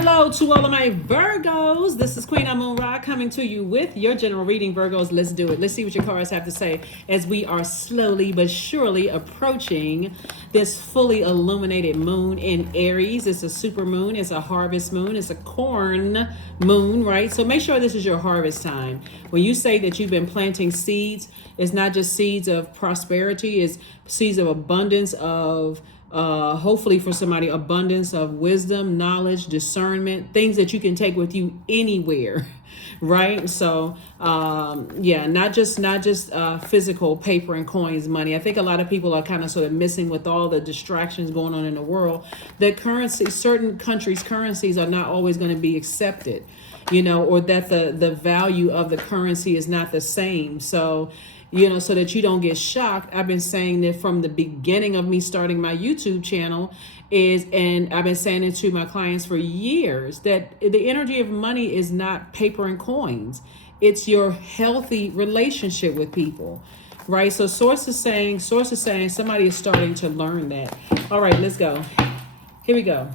Hello to all of my Virgos. This is Queen Amun Ra coming to you with your general reading, Virgos. Let's do it. Let's see what your cards have to say as we are slowly but surely approaching this fully illuminated moon in Aries. It's a super moon. It's a harvest moon. It's a corn moon, right? So make sure this is your harvest time. When you say that you've been planting seeds, it's not just seeds of prosperity. It's seeds of abundance of hopefully for somebody, abundance of wisdom, knowledge, discernment, things that you can take with you anywhere. Right. So, yeah, not just physical paper and coins, money. I think a lot of people are kind of sort of missing with all the distractions going on in the world that currency, certain countries' currencies are not always going to be accepted, or that the value of the currency is not the same. So, so that you don't get shocked. I've been saying that from the beginning of me starting my YouTube channel and I've been saying it to my clients for years, that the energy of money is not paper and coins. It's your healthy relationship with people, right? So source is saying somebody is starting to learn that. All right, let's go. Here we go.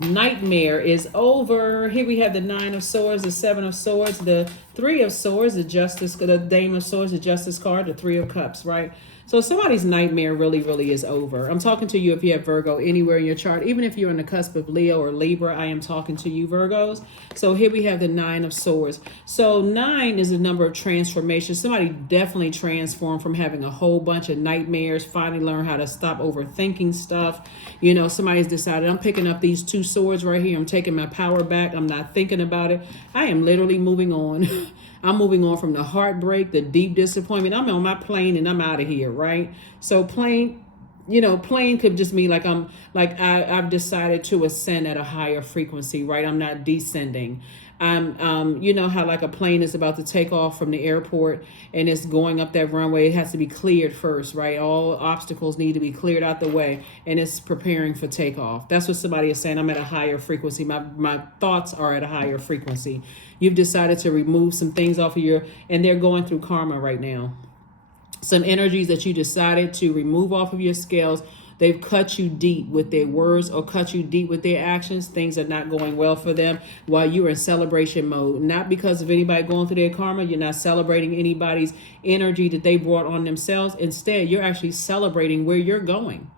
Nightmare is over. Here we have the Nine of Swords, the Seven of Swords, the Three of Swords, the Justice, the Dame of Swords, the Justice card, the Three of Cups, right? So somebody's nightmare really is over. I'm talking to you if you have Virgo anywhere in your chart, even if you're on the cusp of Leo or Libra, I am talking to you, Virgos. So here we have the Nine of Swords. So 9 is a number of transformation. Somebody definitely transformed from having a whole bunch of nightmares, finally learn how to stop overthinking stuff. Somebody's decided, I'm picking up these two swords right here. I'm taking my power back. I'm not thinking about it. I am literally moving on. I'm moving on from the heartbreak, the deep disappointment. I'm on my plane and I'm out of here, right? So plane could just mean I've decided to ascend at a higher frequency, right? I'm not descending. How like a plane is about to take off from the airport and it's going up that runway. It has to be cleared first, right? All obstacles need to be cleared out the way and it's preparing for takeoff. That's what somebody is saying. I'm at a higher frequency. My thoughts are at a higher frequency. You've decided to remove some things off of and they're going through karma right now. Some energies that you decided to remove off of your scales. They've cut you deep with their words or cut you deep with their actions. Things are not going well for them while you're in celebration mode. Not because of anybody going through their karma. You're not celebrating anybody's energy that they brought on themselves. Instead, you're actually celebrating where you're going.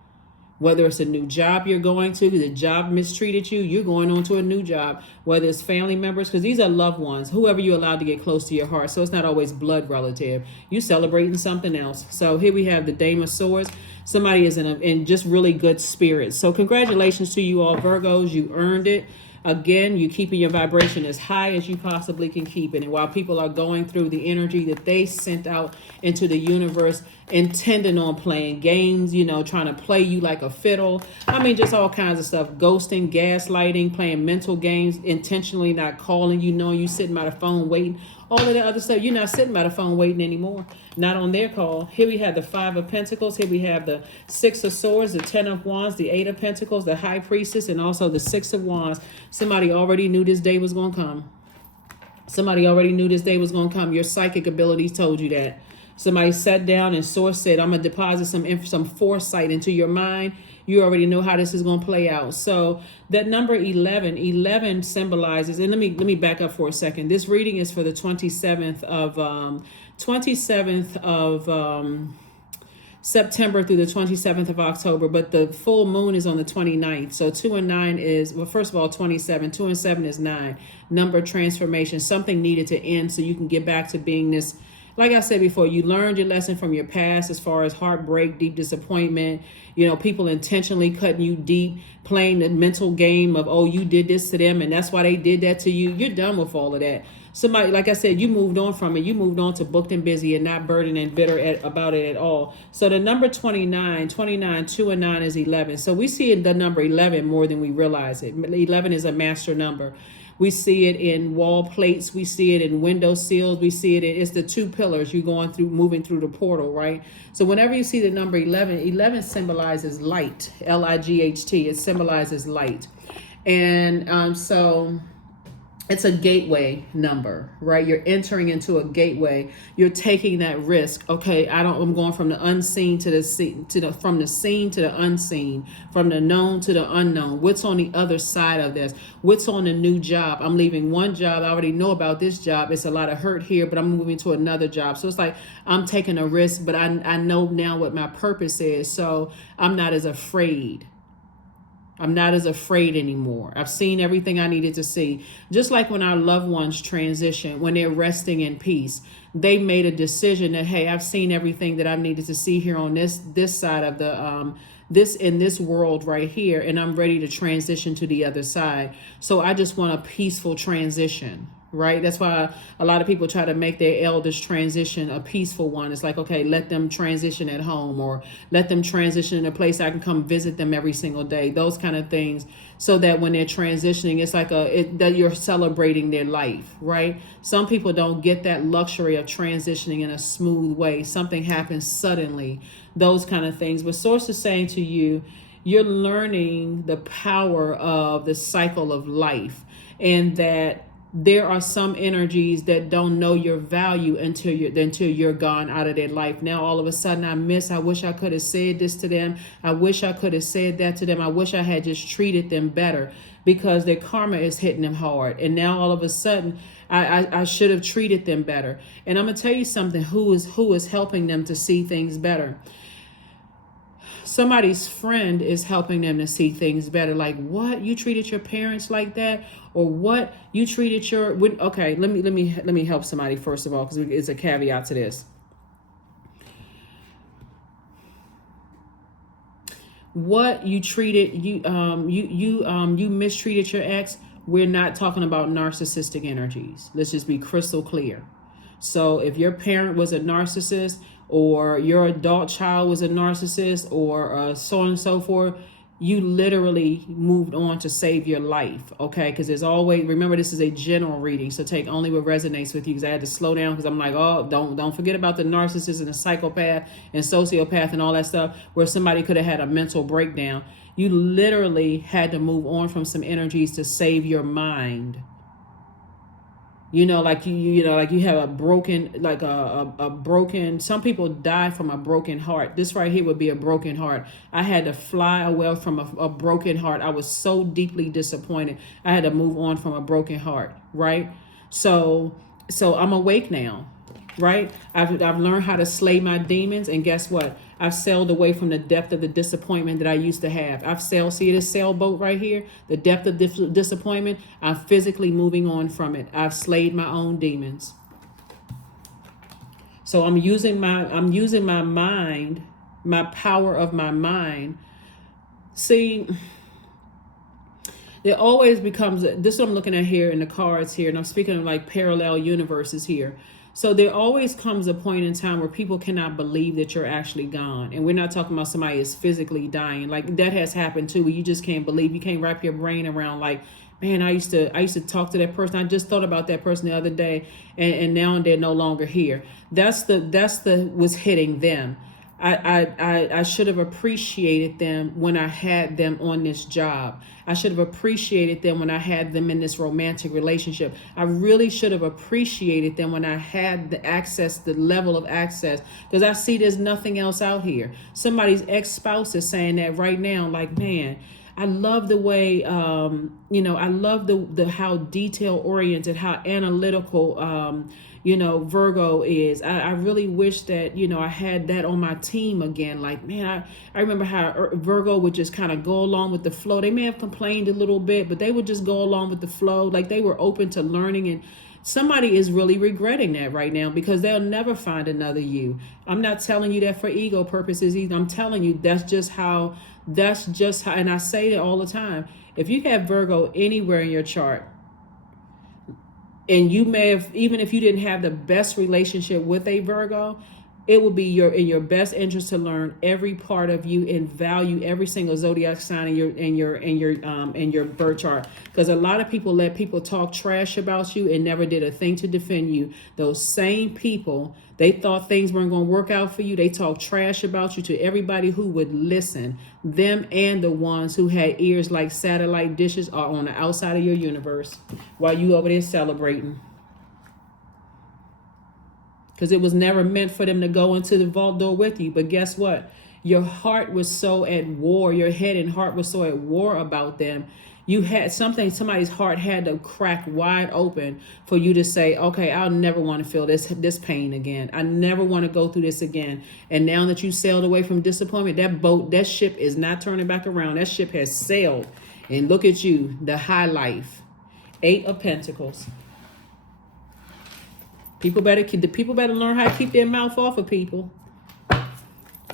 Whether it's a new job you're going to, the job mistreated you, you're going on to a new job. Whether it's family members, because these are loved ones, whoever you're allowed to get close to your heart. So it's not always blood relative. You celebrating something else. So here we have the Dame of Swords. Somebody is in just really good spirits. So congratulations to you all, Virgos. You earned it. Again, you keeping your vibration as high as you possibly can keep it. And while people are going through the energy that they sent out into the universe, intending on playing games, trying to play you like a fiddle. I mean, just all kinds of stuff. Ghosting, gaslighting, playing mental games, intentionally not calling you, knowing you sitting by the phone waiting. All of that other stuff. You're not sitting by the phone waiting anymore. Not on their call. Here we have the Five of Pentacles. Here we have the Six of Swords, the Ten of Wands, the Eight of Pentacles, the High Priestess, and also the Six of Wands. Somebody already knew this day was going to come. Somebody already knew this day was going to come. Your psychic abilities told you that. Somebody sat down and source said, I'm going to deposit some foresight into your mind. You already know how this is going to play out. So that number 11 symbolizes, and let me back up for a second. This reading is for the 27th of September through the 27th of October, but the full moon is on the 29th. So 2 and 9 is, well, first of all, 27. 2 and 7 is 9. Number transformation. Something needed to end so you can get back to being this. Like I said before, you learned your lesson from your past as far as heartbreak, deep disappointment, people intentionally cutting you deep, playing the mental game of, oh, you did this to them and that's why they did that to you. You're done with all of that. Somebody, like I said, you moved on from it. You moved on to booked and busy and not burdened and bitter about it at all. So the number 29, 2 and 9 is 11. So we see the number 11 more than we realize it. 11 is a master number. We see it in wall plates. We see it in window sills. We see it's the two pillars you're moving through the portal, right? So whenever you see the number 11, 11 symbolizes light, Light. It symbolizes light. And so it's a gateway number, right? You're entering into a gateway. You're taking that risk. Okay, I'm going from the unseen to the seen, from the seen to the unseen, from the known to the unknown. What's on the other side of this? What's on the new job? I'm leaving one job. I already know about this job. It's a lot of hurt here, but I'm moving to another job. So it's like I'm taking a risk, but I know now what my purpose is. So I'm not as afraid. I'm not as afraid anymore. I've seen everything I needed to see. Just like when our loved ones transition, when they're resting in peace, they made a decision that, hey, I've seen everything that I needed to see here on this side of the this world right here, and I'm ready to transition to the other side. So I just want a peaceful transition. Right. That's why a lot of people try to make their elders transition a peaceful one. It's like, okay, let them transition at home, or let them transition in a place I can come visit them every single day. Those kind of things, so that when they're transitioning, it's like that you're celebrating their life. Right. Some people don't get that luxury of transitioning in a smooth way. Something happens suddenly. Those kind of things. But Source is saying to you, you're learning the power of the cycle of life, and that there are some energies that don't know your value until you're gone out of their life. Now all of a sudden I wish I could have said this to them. I wish I could have said that to them. I wish I had just treated them better, because their karma is hitting them hard. And now all of a sudden I should have treated them better. And I'm gonna tell you something, who is helping them to see things better. Somebody's friend is helping them to see things better. Like, what, you treated your parents like that? Or what, you treated your, okay, let me help somebody first of all, because it's a caveat to this. What you treated, you mistreated your ex. We're not talking about narcissistic energies. Let's just be crystal clear. So if your parent was a narcissist, or your adult child was a narcissist, or so on and so forth, you literally moved on to save your life. Okay, because there's always, remember, this is a general reading, so take only what resonates with you, because I had to slow down, because I'm like, oh, don't forget about the narcissist and the psychopath and sociopath and all that stuff, where somebody could have had a mental breakdown. You literally had to move on from some energies to save your mind. Like you have a broken, like a broken, some people die from a broken heart. This right here would be a broken heart. I had to fly away from a broken heart. I was so deeply disappointed. I had to move on from a broken heart, right? So I'm awake now, right? I've learned how to slay my demons, and guess what? I've sailed away from the depth of the disappointment that I used to have. I've sailed, see this sailboat right here? The depth of disappointment, I'm physically moving on from it. I've slayed my own demons. So I'm using my mind, my power of my mind. See, there always becomes, this is what I'm looking at here in the cards here, and I'm speaking of like parallel universes here. So there always comes a point in time where people cannot believe that you're actually gone. And we're not talking about somebody is physically dying. Like, that has happened too, where you just can't believe, you can't wrap your brain around, like, man, I used to talk to that person. I just thought about that person the other day, and now they're no longer here. That's was hitting them. I should have appreciated them when I had them on this job. I should have appreciated them when I had them in this romantic relationship. I really should have appreciated them when I had the access, the level of access, because I see there's nothing else out here. Somebody's ex-spouse is saying that right now, like, man, I love the way, I love the how detail oriented, how analytical, Virgo is. I really wish that, I had that on my team again. Like, man, I remember how Virgo would just kind of go along with the flow. They may have complained a little bit, but they would just go along with the flow. Like, they were open to learning, and somebody is really regretting that right now, because they'll never find another you. I'm not telling you that for ego purposes either. I'm telling you that's just how, and I say that all the time. If you have Virgo anywhere in your chart, and you may have, even if you didn't have the best relationship with a Virgo, It will be in your best interest to learn every part of you and value every single zodiac sign in your birth chart. Because a lot of people let people talk trash about you and never did a thing to defend you. Those same people, they thought things weren't going to work out for you. They talk trash about you to everybody who would listen. Them and the ones who had ears like satellite dishes are on the outside of your universe while you over there celebrating. Because it was never meant for them to go into the vault door with you. But guess what? Your heart was so at war. Your head and heart was so at war about them. You had somebody's heart had to crack wide open for you to say, okay, I'll never want to feel this pain again. I never want to go through this again. And now that you sailed away from disappointment, that ship is not turning back around. That ship has sailed. And look at you, the high life. 8 of Pentacles. People better learn how to keep their mouth off of people.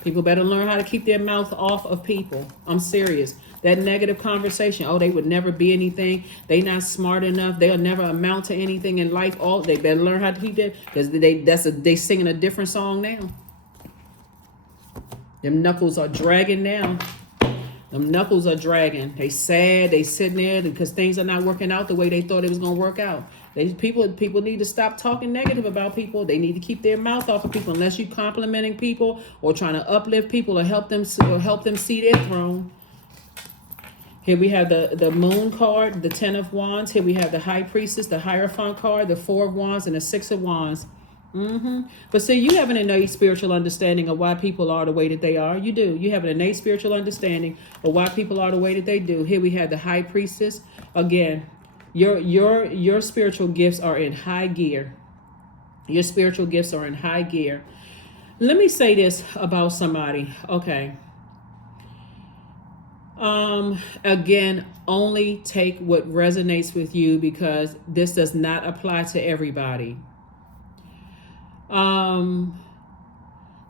People better learn how to keep their mouth off of people. I'm serious. That negative conversation, oh, they would never be anything. They not smart enough. They'll never amount to anything in life. They better learn how to keep that, because they singing a different song now. Them knuckles are dragging now. Them knuckles are dragging. They sad. They sitting there because things are not working out the way they thought it was going to work out. People need to stop talking negative about people. They need to keep their mouth off of people unless you're complimenting people or trying to uplift people or help them see their throne. Here we have the Moon card, the 10 of Wands. Here we have the High Priestess, the Hierophant card, the 4 of Wands, and the 6 of Wands. But see, you have an innate spiritual understanding of why people are the way that they are. You do. You have an innate spiritual understanding of why people are the way that they do. Here we have the High Priestess. Again, your spiritual gifts are in high gear. Your spiritual gifts are in high gear. Let me say this about somebody. Okay. Again, only take what resonates with you, because this does not apply to everybody.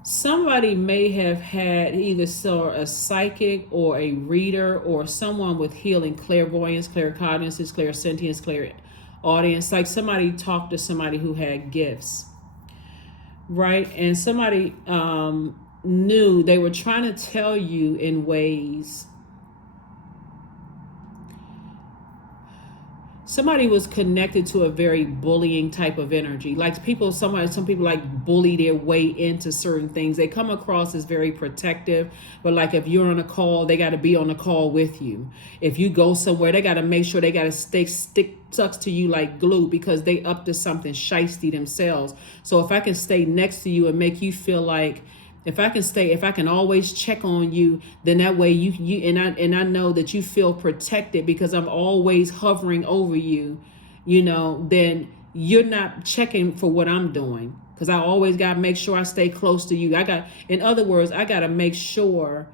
Somebody may have had either a psychic or a reader or someone with healing, clairvoyance, claircognizance, clairsentience, clairaudience. Like somebody talked to somebody who had gifts, right? And somebody knew they were trying to tell you in ways. Somebody was connected to a very bullying type of energy. Like some people like bully their way into certain things. They come across as very protective, but like if you're on a call, they got to be on the call with you. If you go somewhere, they got to make sure they got to stick tucks to you like glue, because they up to something shiesty themselves. So if I can stay next to you and make you feel like, if I can always check on you, then that way you and I know that you feel protected because I'm always hovering over you, then you're not checking for what I'm doing, because I always got to make sure I stay close to you. In other words, I got to make sure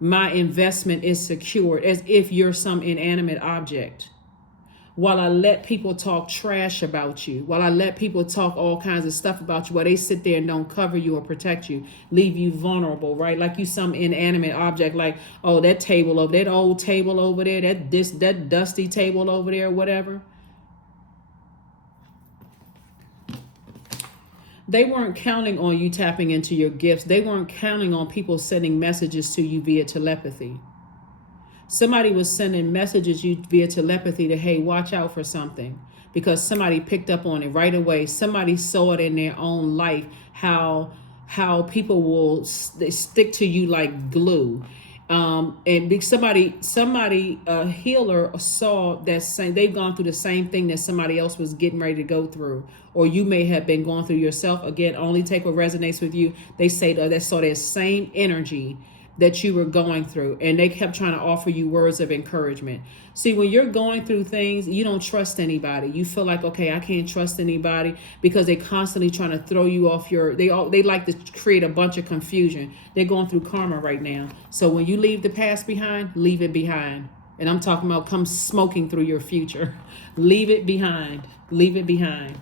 my investment is secured, as if you're some inanimate object. While I let people talk trash about you, while I let people talk all kinds of stuff about you, while they sit there and don't cover you or protect you, leave you vulnerable, right? Like you some inanimate object, like, oh, that old table over there, that dusty table over there, whatever. They weren't counting on you tapping into your gifts. They weren't counting on people sending messages to you via telepathy. Somebody was sending messages you via telepathy to, hey, watch out for something, because somebody picked up on it right away. Somebody saw it in their own life, how people will stick to you like glue. And somebody, a healer saw that same, they've gone through the same thing that somebody else was getting ready to go through, or you may have been going through yourself. Again, only take what resonates with you. They say that they saw that same energy that you were going through, and they kept trying to offer you words of encouragement. See, when you're going through things, you don't trust anybody. You feel like, okay, I can't trust anybody, because they constantly trying to throw you off they like to create a bunch of confusion. They're going through karma right now. So when you leave the past behind, leave it behind. And I'm talking about come smoking through your future. Leave it behind. Leave it behind.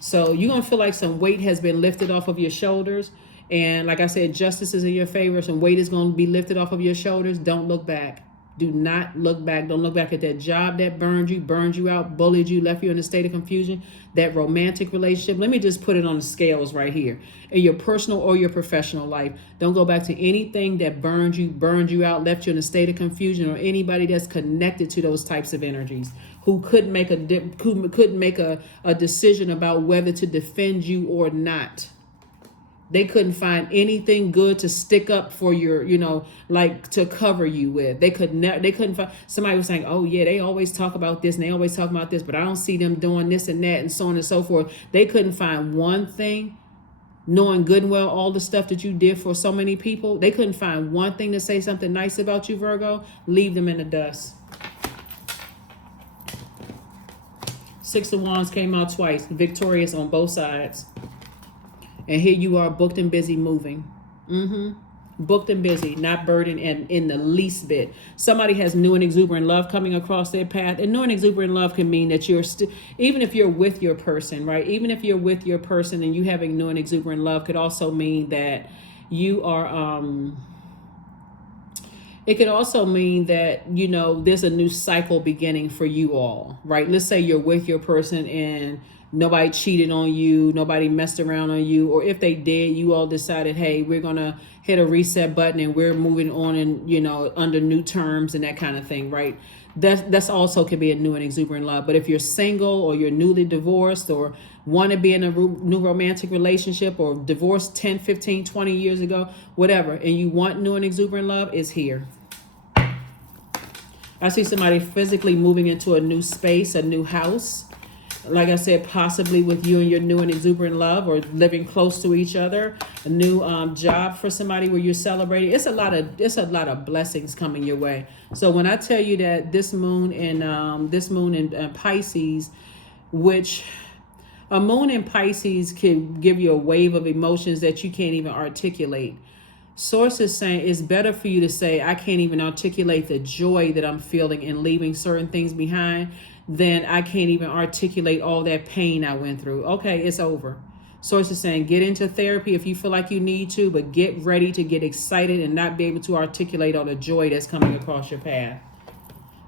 So you're going to feel like some weight has been lifted off of your shoulders. And like I said, justice is in your favor. Some weight is going to be lifted off of your shoulders. Don't look back. Do not look back. Don't look back at that job that burned you out, bullied you, left you in a state of confusion. That romantic relationship. Let me just put it on the scales right here. In your personal or your professional life, don't go back to anything that burned you out, left you in a state of confusion, or anybody that's connected to those types of energies who couldn't make a decision about whether to defend you or not. They couldn't find anything good to stick up for your, like to cover you with. They couldn't find. Somebody was saying, oh yeah, they always talk about this and they always talk about this, but I don't see them doing this and that and so on and so forth. They couldn't find one thing, knowing good and well all the stuff that you did for so many people. They couldn't find one thing to say something nice about you, Virgo. Leave them in the dust. Six of Wands came out twice, victorious on both sides. And here you are, booked and busy moving. Booked and busy, not burdened in the least bit. Somebody has new and exuberant love coming across their path. And new and exuberant love can mean that you're still, even if you're with your person, right? Even if you're with your person and you having new and exuberant love could also mean that you are, it could also mean that, there's a new cycle beginning for you all, right? Let's say you're with your person and nobody cheated on you, nobody messed around on you, or if they did, you all decided, hey, we're gonna hit a reset button and we're moving on and under new terms and that kind of thing, right? That's also could be a new and exuberant love. But if you're single or you're newly divorced or want to be in a new romantic relationship or divorced 10, 15, 20 years ago, whatever, and you want new and exuberant love, is here. I see somebody physically moving into a new space, a new house. Like I said, possibly with you and your new and exuberant love, or living close to each other. A new job for somebody where you're celebrating. It's a lot of blessings coming your way. So when I tell you that this moon in Pisces, which a moon in Pisces can give you a wave of emotions that you can't even articulate. Source is saying it's better for you to say, I can't even articulate the joy that I'm feeling in leaving certain things behind, then I can't even articulate all that pain I went through. Okay, it's over. Source is saying get into therapy if you feel like you need to, but get ready to get excited and not be able to articulate all the joy that's coming across your path.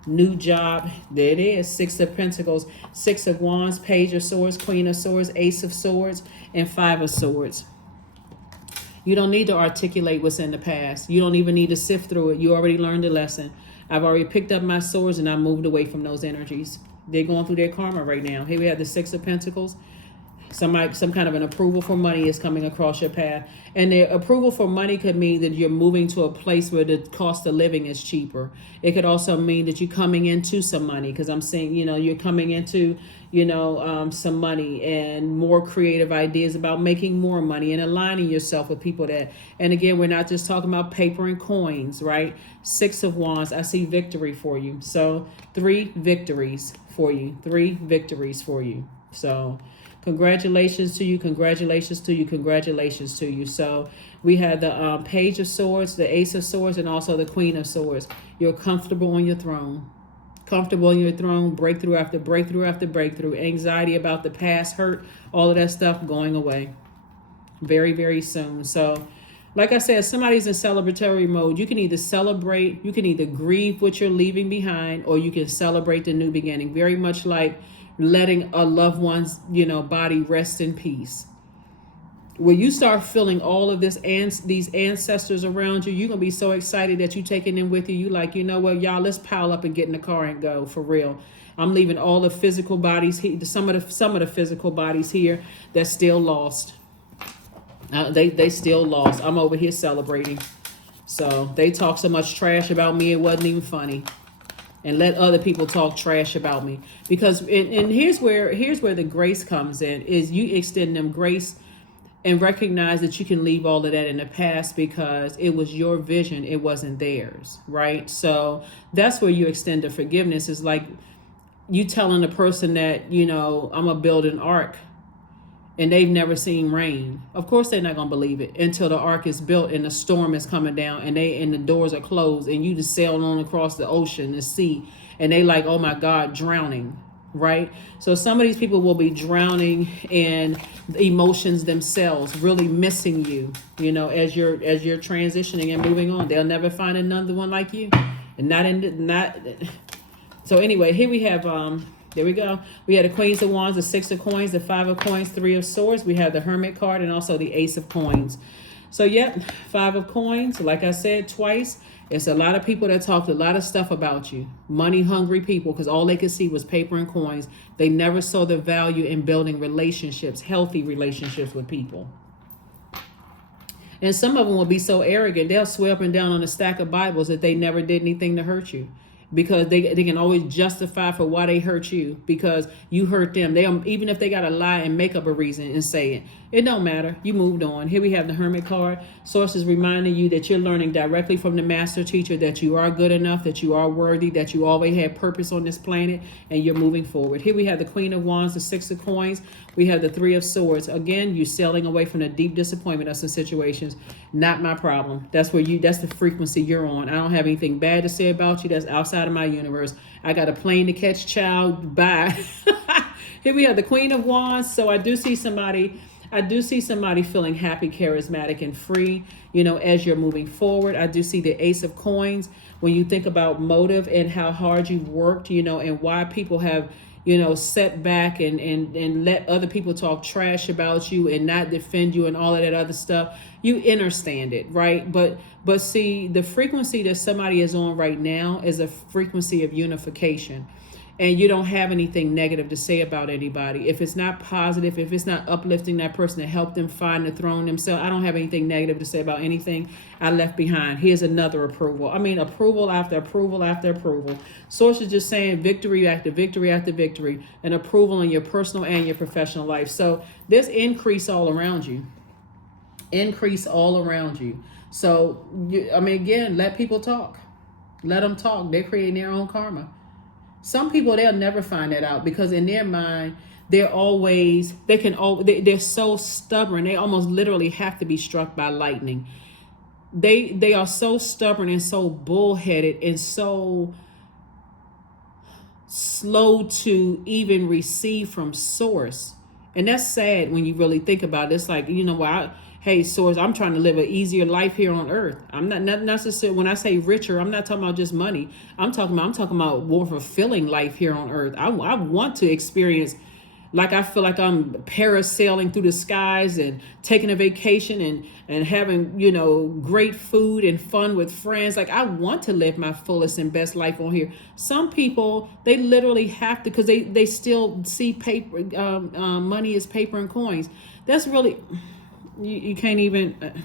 New job, there it is. Six of Pentacles, Six of Wands, Page of Swords, Queen of Swords, Ace of Swords, and Five of Swords. You don't need to articulate what's in the past. You don't even need to sift through it. You already learned a lesson. I've already picked up my swords and I moved away from those energies. They're going through their karma right now. Here we have the Six of Pentacles. Some kind of an approval for money is coming across your path. And the approval for money could mean that you're moving to a place where the cost of living is cheaper. It could also mean that you're coming into some money, because I'm saying, you're coming into, some money and more creative ideas about making more money and aligning yourself with people that, and again, we're not just talking about paper and coins, right? Six of Wands, I see victory for you. So 3 victories for you, 3 victories for you. So congratulations to you, congratulations to you, congratulations to you. So we had the Page of Swords, the Ace of Swords, and also the Queen of Swords. You're comfortable on your throne. Comfortable on your throne, breakthrough after breakthrough after breakthrough. Anxiety about the past, hurt, all of that stuff going away very, very soon. So like I said, somebody's in celebratory mode. You can either celebrate, you can either grieve what you're leaving behind, or you can celebrate the new beginning. Very much like letting a loved one's, body rest in peace. When you start feeling all of this and these ancestors around you, you're going to be so excited that you're taking them with you. You like, what, y'all, let's pile up and get in the car and go for real. I'm leaving all the physical bodies here, some of the physical bodies here that's still lost. They still lost. I'm over here celebrating. So they talk so much trash about me, it wasn't even funny. And let other people talk trash about me. Because and here's where the grace comes in, is you extend them grace and recognize that you can leave all of that in the past because it was your vision, it wasn't theirs, right? So that's where you extend the forgiveness. Is like you telling the person that, I'm gonna build an ark and they've never seen rain. Of course they're not gonna believe it until the ark is built and the storm is coming down and the doors are closed and you just sail on across the ocean, the sea, and they like, oh my God, drowning, right? So some of these people will be drowning in emotions themselves, really missing you, as you're transitioning and moving on. They'll never find another one like you. and not. So anyway, here we have there we go. We had the Queens of Wands, the Six of Coins, the Five of Coins, Three of Swords. We have the Hermit card and also the Ace of Coins. So yep, Five of Coins. Like I said twice, it's a lot of people that talked a lot of stuff about you. Money hungry people, because all they could see was paper and coins. They never saw the value in building relationships, healthy relationships with people. And some of them will be so arrogant, they'll swear up and down on a stack of Bibles that they never did anything to hurt you. Because they can always justify for why they hurt you because you hurt them. They even if they got to lie and make up a reason and say it don't matter. You moved on. Here we have the Hermit card. Sources reminding you that you're learning directly from the master teacher, that you are good enough, that you are worthy, that you always had purpose on this planet, and you're moving forward. Here we have the Queen of Wands, the Six of Coins. We have the Three of Swords. Again, you sailing away from the deep disappointment of some situations. Not my problem. That's the frequency you're on. I don't have anything bad to say about you. That's outside of my universe. I got a plane to catch, child. Bye. Here we have the Queen of Wands. So I do see somebody feeling happy, charismatic, and free, as you're moving forward. I do see the Ace of Coins. When you think about motive and how hard you worked, and why people have, set back and let other people talk trash about you and not defend you and all of that other stuff, you understand it, right? But see, the frequency that somebody is on right now is a frequency of unification. And you don't have anything negative to say about anybody. If it's not positive, if it's not uplifting that person to help them find the throne themselves, I don't have anything negative to say about anything I left behind. Here's another approval. I mean, approval after approval after approval. Sources just saying victory after victory after victory, and approval in your personal and your professional life. So there's increase all around you. Increase all around you. So, again, let people talk. Let them talk. They're creating their own karma. Some people, they'll never find that out because in their mind, they're so stubborn. They almost literally have to be struck by lightning. They are so stubborn and so bullheaded and so slow to even receive from source. And that's sad when you really think about it. It's like, hey, source, I'm trying to live an easier life here on earth. I'm not necessarily, when I say richer, I'm not talking about just money. I'm talking about more fulfilling life here on earth. I want to experience, like I feel like I'm parasailing through the skies and taking a vacation and having, great food and fun with friends. Like I want to live my fullest and best life on here. Some people, they literally have to, because they still see paper, money as paper and coins. That's really... You can't even,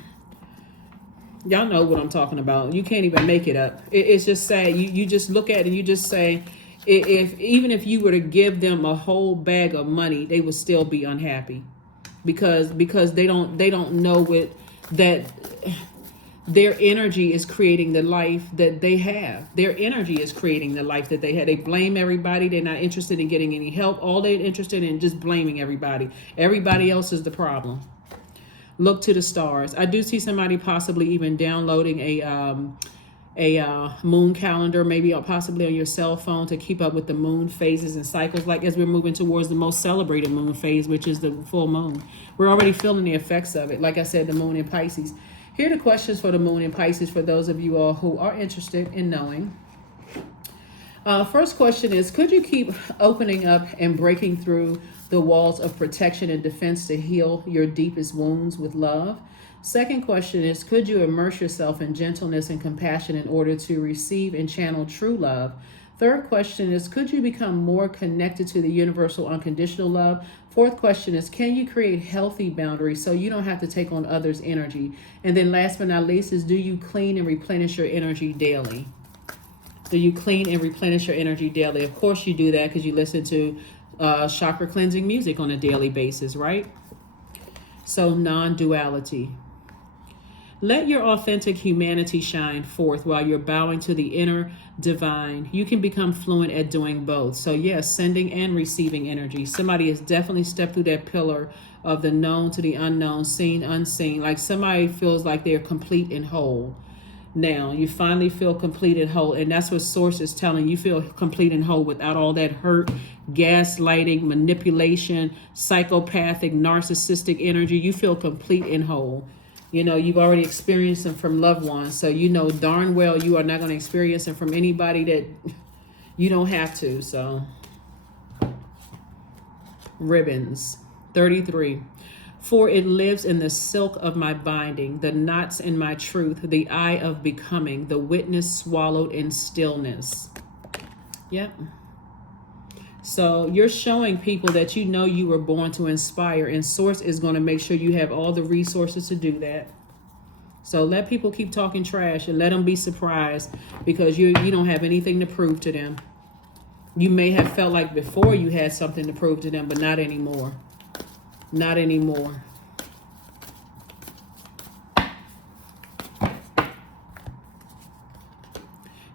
y'all know what I'm talking about. You can't even make it up. It's just sad. You just look at it and you just say, even if you were to give them a whole bag of money, they would still be unhappy because they don't know that their energy is creating the life that they have. Their energy is creating the life that they have. They blame everybody. They're not interested in getting any help. All they're interested in just blaming everybody. Everybody else is the problem. Look to the stars. I do see somebody possibly even downloading a moon calendar, maybe possibly on your cell phone to keep up with the moon phases and cycles. Like as we're moving towards the most celebrated moon phase, which is the full moon. We're already feeling the effects of it. Like I said, the moon in Pisces. Here are the questions for the moon in Pisces for those of you all who are interested in knowing. First question is, could you keep opening up and breaking through the walls of protection and defense to heal your deepest wounds with love? Second question is, could you immerse yourself in gentleness and compassion in order to receive and channel true love? Third question is, could you become more connected to the universal unconditional love? Fourth question is, can you create healthy boundaries so you don't have to take on others' energy? And then last but not least is, do you clean and replenish your energy daily? Do you clean and replenish your energy daily? Of course you do that because you listen to chakra cleansing music on a daily basis, right? So non-duality. Let your authentic humanity shine forth while you're bowing to the inner divine. You can become fluent at doing both. So yes, sending and receiving energy. Somebody has definitely stepped through that pillar of the known to the unknown, seen, unseen. Like somebody feels like they're complete and whole. Now you finally feel complete and whole, and that's what source is telling you. Feel complete and whole without all that hurt, gaslighting, manipulation, psychopathic, narcissistic energy. You feel complete and whole. You know, you've already experienced them from loved ones. So you know darn well you are not going to experience them from anybody that you don't have to. So ribbons. 33. For it lives in the silk of my binding, the knots in my truth, the eye of becoming, the witness swallowed in stillness. Yep. So you're showing people that you know you were born to inspire, and Source is going to make sure you have all the resources to do that. So let people keep talking trash and let them be surprised, because you don't have anything to prove to them. You may have felt like before you had something to prove to them, but not anymore. Not anymore.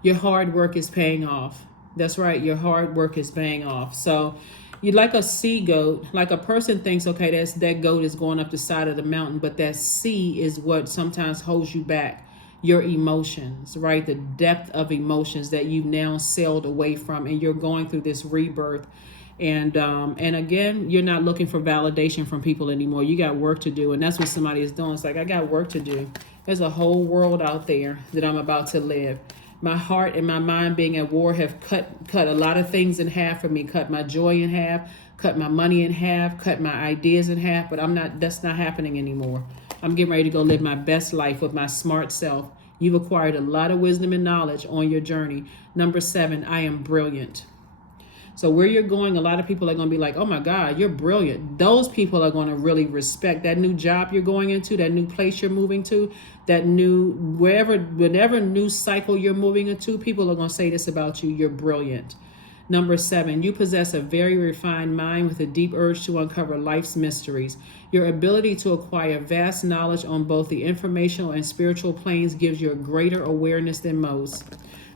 Your hard work is paying off. That's right. Your hard work is paying off. So you're like a sea goat. Like a person thinks, okay, that goat is going up the side of the mountain, but that sea is what sometimes holds you back. Your emotions, right? The depth of emotions that you've now sailed away from, and you're going through this rebirth. And again, you're not looking for validation from people anymore. You got work to do, and that's what somebody is doing. It's like, I got work to do. There's a whole world out there that I'm about to live. My heart and my mind being at war have cut a lot of things in half for me. Cut my joy in half, cut my money in half, cut my ideas in half. But that's not happening anymore. I'm getting ready to go live my best life with my smart self. You've acquired a lot of wisdom and knowledge on your journey. Number 7, I am brilliant. So where you're going, a lot of people are going to be like, oh my God, you're brilliant. Those people are going to really respect that new job you're going into, that new place you're moving to, that new, whatever new cycle you're moving into. People are going to say this about you. You're brilliant. Number 7, you possess a very refined mind with a deep urge to uncover life's mysteries. Your ability to acquire vast knowledge on both the informational and spiritual planes gives you a greater awareness than most.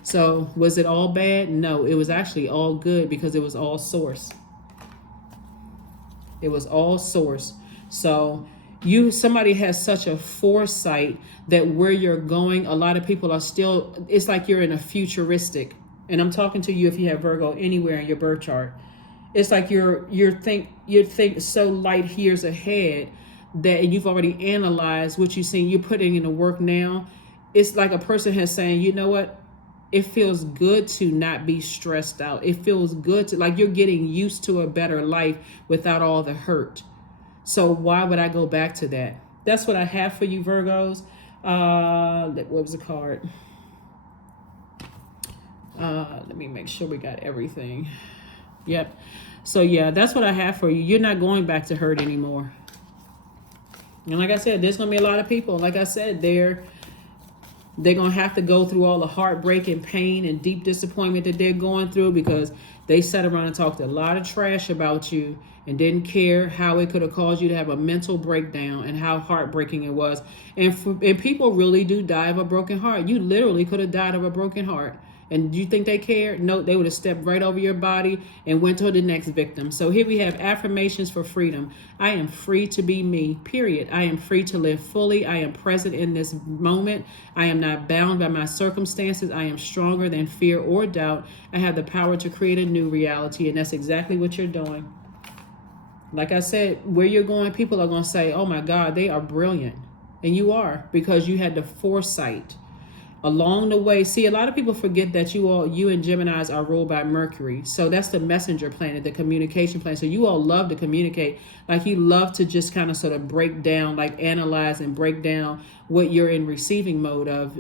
So was it all bad? No, it was actually all good, because it was all source. It was all source. So somebody has such a foresight that where you're going, a lot of people are still, it's like you're in a futuristic, and I'm talking to you if you have Virgo anywhere in your birth chart. It's like you think so light years ahead that you've already analyzed what you've seen. You're putting in the work now. It's like a person has saying, you know what? It feels good to not be stressed out. It feels good to, like, you're getting used to a better life without all the hurt. So why would I go back to that? That's what I have for you, Virgos. What was the card? Let me make sure we got everything. Yep. So yeah, that's what I have for you. You're not going back to hurt anymore. And like I said, there's going to be a lot of people, like I said, they're going to have to go through all the heartbreak and pain and deep disappointment that they're going through, because they sat around and talked a lot of trash about you and didn't care how it could have caused you to have a mental breakdown and how heartbreaking it was. And people really do die of a broken heart. You literally could have died of a broken heart. And do you think they cared? No, they would have stepped right over your body and went to the next victim. So here we have affirmations for freedom. I am free to be me, period. I am free to live fully. I am present in this moment. I am not bound by my circumstances. I am stronger than fear or doubt. I have the power to create a new reality. And that's exactly what you're doing. Like I said, where you're going, people are going to say, oh my God, they are brilliant. And you are, because you had the foresight along the way. See, a lot of people forget that you and Geminis are ruled by Mercury. So that's the messenger planet, the communication planet. So you all love to communicate. Like, you love to just kind of sort of break down, like analyze and break down what you're in receiving mode of,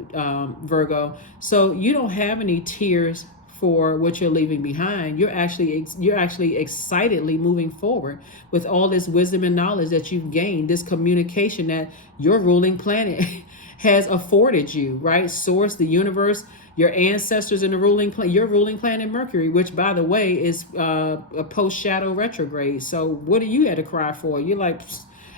Virgo. So you don't have any tears for what you're leaving behind. You're actually excitedly moving forward with all this wisdom and knowledge that you've gained, this communication that your ruling planet has afforded you, right? Source, the universe, your ancestors in the ruling planet, your ruling planet Mercury, which by the way is a post-shadow retrograde. So what do you had to cry for? You're like,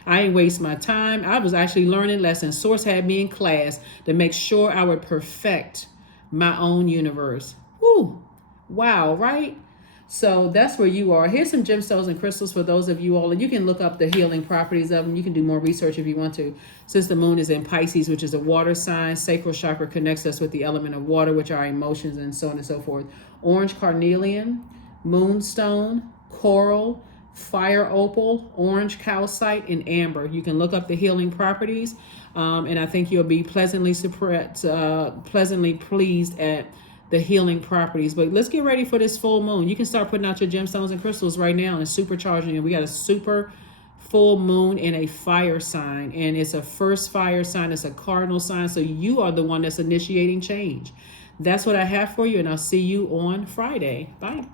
I ain't waste my time. I was actually learning lessons. Source had me in class to make sure I would perfect my own universe. Woo! Wow, right? So that's where you are. Here's some gemstones and crystals for those of you all. And you can look up the healing properties of them. You can do more research if you want to. Since the moon is in Pisces, which is a water sign, sacral chakra connects us with the element of water, which are emotions and so on and so forth. Orange carnelian, moonstone, coral, fire opal, orange calcite, and amber. You can look up the healing properties, and I think you'll be pleasantly pleased at the healing properties. But let's get ready for this full moon. You can start putting out your gemstones and crystals right now and supercharging it. We got a super full moon in a fire sign, and it's a first fire sign. It's a cardinal sign, so you are the one that's initiating change. That's what I have for you, and I'll see you on Friday. Bye.